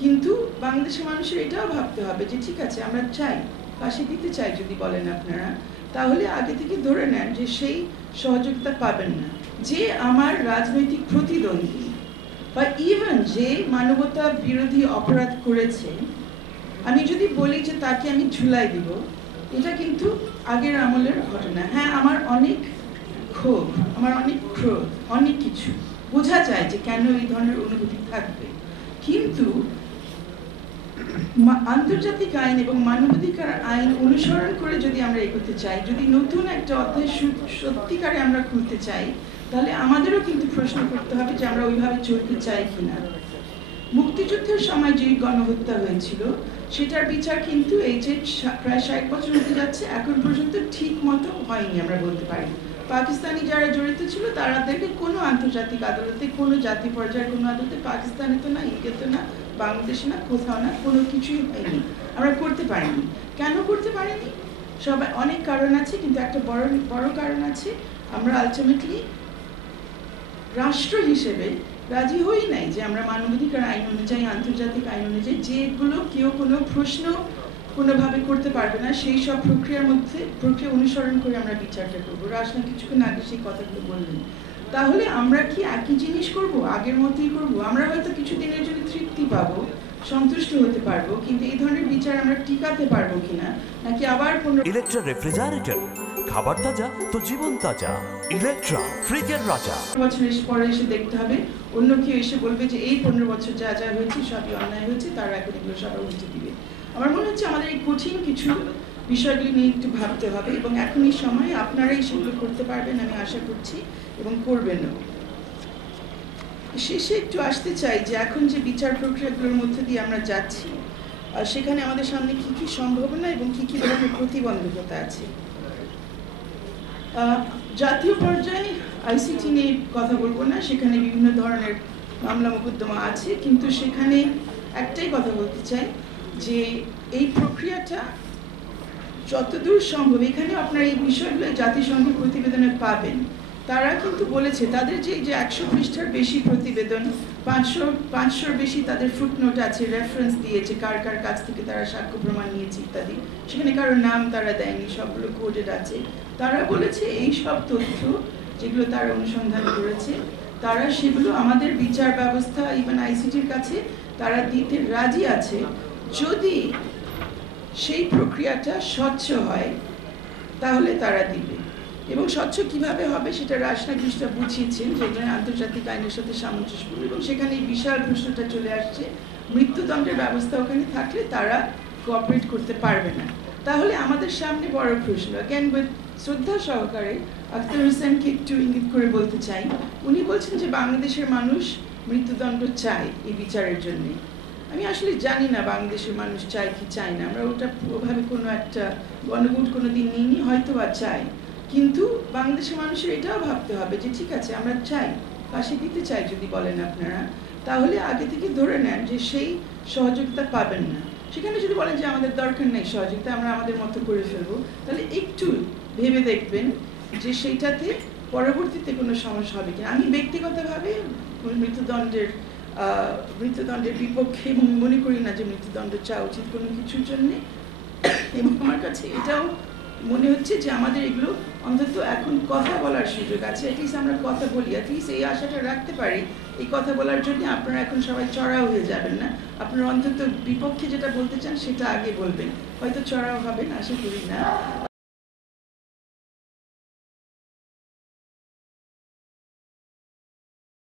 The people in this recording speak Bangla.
কিন্তু বাংলাদেশের মানুষের এটাও ভাবতে হবে যে ঠিক আছে আমরা চাই, ফাঁসি দিতে চাই যদি বলেন আপনারা, তাহলে আগে থেকে ধরে নেন যে সেই সহযোগিতা পাবেন না। যে আমার রাজনৈতিক প্রতিদ্বন্দ্বী বা ইভেন যে মানবতা বিরোধী অপরাধ করেছে, আমি যদি বলি যে তাকে আমি ঝুলাই দিব, এটা কিন্তু আগের আমলের ঘটনা। হ্যাঁ, আমার অনেক ক্ষোভ, আমার অনেক ক্রোধ, অনেক কিছু বোঝা যায় যে কেন এই ধরনের অনুভূতি থাকবে, কিন্তু আন্তর্জাতিক আইন এবং মানবাধিকার আইন অনুসরণ করে যদি আমরা এগোতে চাই, যদি নতুন একটা অধ্যায় সত্যিকারে আমরা খুলতে চাই, তাহলে আমাদেরও কিন্তু প্রশ্ন করতে হবে যে আমরা ওইভাবে চলতে চাই কিনা। মুক্তিযুদ্ধের সময় যে গণহত্যা হয়েছিল সেটার বিচার কিন্তু এই যে প্রায় 60 বছর হতে যাচ্ছে, এখন পর্যন্ত ঠিক মতো হয়নি আমরা বলতে পারি। পাকিস্তানি যারা জড়িত ছিল তাদেরকে কোনো আন্তর্জাতিক আদালতে, কোনো জাতি পর্যায়ের কোনো আদালতে, পাকিস্তানে তো না, ইন্ডিয়াতে না, বাংলাদেশে না, কোথাও না, কোনো কিছুই হয়নি, আমরা করতে পারিনি। কেন করতে পারিনি? সবাই অনেক কারণ আছে, কিন্তু একটা বড় কারণ আছে, আমরা আলটিমেটলি রাষ্ট্র হিসেবে রাজি হই নাই যে আমরা মানবাধিকার আইন অনুযায়ী, আন্তর্জাতিক আইন অনুযায়ী যেগুলো কেউ কোনো প্রশ্ন কোনোভাবে করতে পারবে না, সেই সব প্রক্রিয়া অনুসরণ করে আমরা বিচারটা করবো। রাজনা কিছুক্ষণ আগে সেই কথাগুলো বললেন। তাহলে আমরা কি একই জিনিস করব, আগের মতোই করব? আমরা হয়তো কিছুদিনের জন্য তৃপ্তি পাবো, সন্তুষ্ট হতে পারবো, কিন্তু এই ধরনের বিচার আমরা টিকাতে পারবো কিনা, নাকি আবার ইলেকট্রা রেফ্রিজারেটর, খাবার তাজা তো জীবন তাজা। ইলেকট্রা, ফ্রিজের রাজা। বছর পরে এসে দেখতে হবে, অন্য কেউ এসে বলবে যে এই 15 বছর যা যা হয়েছে সবই অন্যায় হয়েছে, তারা এখন এগুলো সবাই উল্টে দিবে। আমার মনে হচ্ছে আমাদের এই কঠিন কিছু বিষয়গুলি নিয়ে একটু ভাবতে হবে, এবং এখন এই সময় আপনারাই সেগুলো করতে পারবেন আমি আশা করছি, এবং করবেনও। শেষে একটু আসতে চাই যে এখন যে বিচার প্রক্রিয়াগুলোর মধ্যে দিয়ে আমরা যাচ্ছি, সেখানে আমাদের সামনে কি কি সম্ভাবনা এবং কি কি ধরনের প্রতিবন্ধকতা আছে। জাতীয় পর্যায়ে আইসিটি নিয়ে কথা বলবো না, সেখানে বিভিন্ন ধরনের মামলা মোকদ্দমা আছে, কিন্তু সেখানে একটাই কথা বলতে চাই যে এই প্রক্রিয়াটা যতদূর সম্ভব, এখানে আপনারা এই বিষয়গুলো জাতিসংঘ প্রতিবেদনে পাবেন। তারা কিন্তু বলেছে তাদের যে 100 পৃষ্ঠার বেশি প্রতিবেদন, 500-র বেশি তাদের ফুটনোট আছে, রেফারেন্স দিয়েছে কার কার কাছ থেকে তারা সাক্ষ্য প্রমাণ নিয়েছে ইত্যাদি, সেখানে কারোর নাম তারা দেয়নি, সবগুলো কোডেড আছে। তারা বলেছে এই সব তথ্য যেগুলো তারা অনুসন্ধান করেছে, তারা সেগুলো আমাদের বিচার ব্যবস্থা, ইভেন আইসিটির কাছে তারা দিতে রাজি আছে, যদি সেই প্রক্রিয়াটা স্বচ্ছ হয় তাহলে তারা দিবে। এবং স্বচ্ছ কিভাবে হবে সেটা রাজনা কিছুটা বুঝিয়েছেন, যেখানে আন্তর্জাতিক আইনের সাথে সামঞ্জস্যপূর্ণ, এবং সেখানে এই বিশাল প্রশ্নটা চলে আসছে, মৃত্যুদণ্ডের ব্যবস্থা ওখানে থাকলে তারা কোঅপারেট করতে পারবে না। তাহলে আমাদের সামনে বড় প্রশ্ন, অ্যাগেন উইথ শ্রদ্ধা সহকারে আখতার হোসেনকে একটু ইঙ্গিত করে বলতে চাই, উনি বলছেন যে বাংলাদেশের মানুষ মৃত্যুদণ্ড চায় এই বিচারের জন্যে। আমি আসলে জানি না বাংলাদেশের মানুষ চায় কি চায় না, আমরা ওটা ওভাবে কোনো একটা গণভোট কোনো দিন নিইনি, হয়তো বা চাই, কিন্তু বাংলাদেশের মানুষের এটাও ভাবতে হবে যে ঠিক আছে আমরা চাই, ফাঁসি দিতে চাই যদি বলেন আপনারা, তাহলে আগে থেকে ধরে নেন যে সেই সহযোগিতা পাবেন না। সেখানে যদি বলেন যে আমাদের দরকার নেই সহযোগিতা, আমরা আমাদের মতো করে ফেলবো, তাহলে একটু ভেবে দেখবেন যে সেইটাতে পরবর্তীতে কোনো সমস্যা হবে কিনা। আমি ব্যক্তিগতভাবে মৃত্যুদণ্ডের বিপক্ষে, এবং মনে করি না যে মৃত্যুদণ্ড চাওয়া উচিত কোনো কিছুর জন্যে, এবং আমার কাছে এটাও মনে হচ্ছে যে আমাদের এগুলো অন্তত এখন কথা বলার সুযোগ আছে, অ্যাটলিস্ট আমরা কথা বলি, অ্যাটলিস্ট এই আশাটা রাখতে পারি এই কথা বলার জন্য আপনারা এখন সবাই চড়াও হয়ে যাবেন না, আপনারা অন্তত বিপক্ষে যেটা বলতে চান সেটা আগে বলবেন, হয়তো চড়াও হবেন আশা করি না,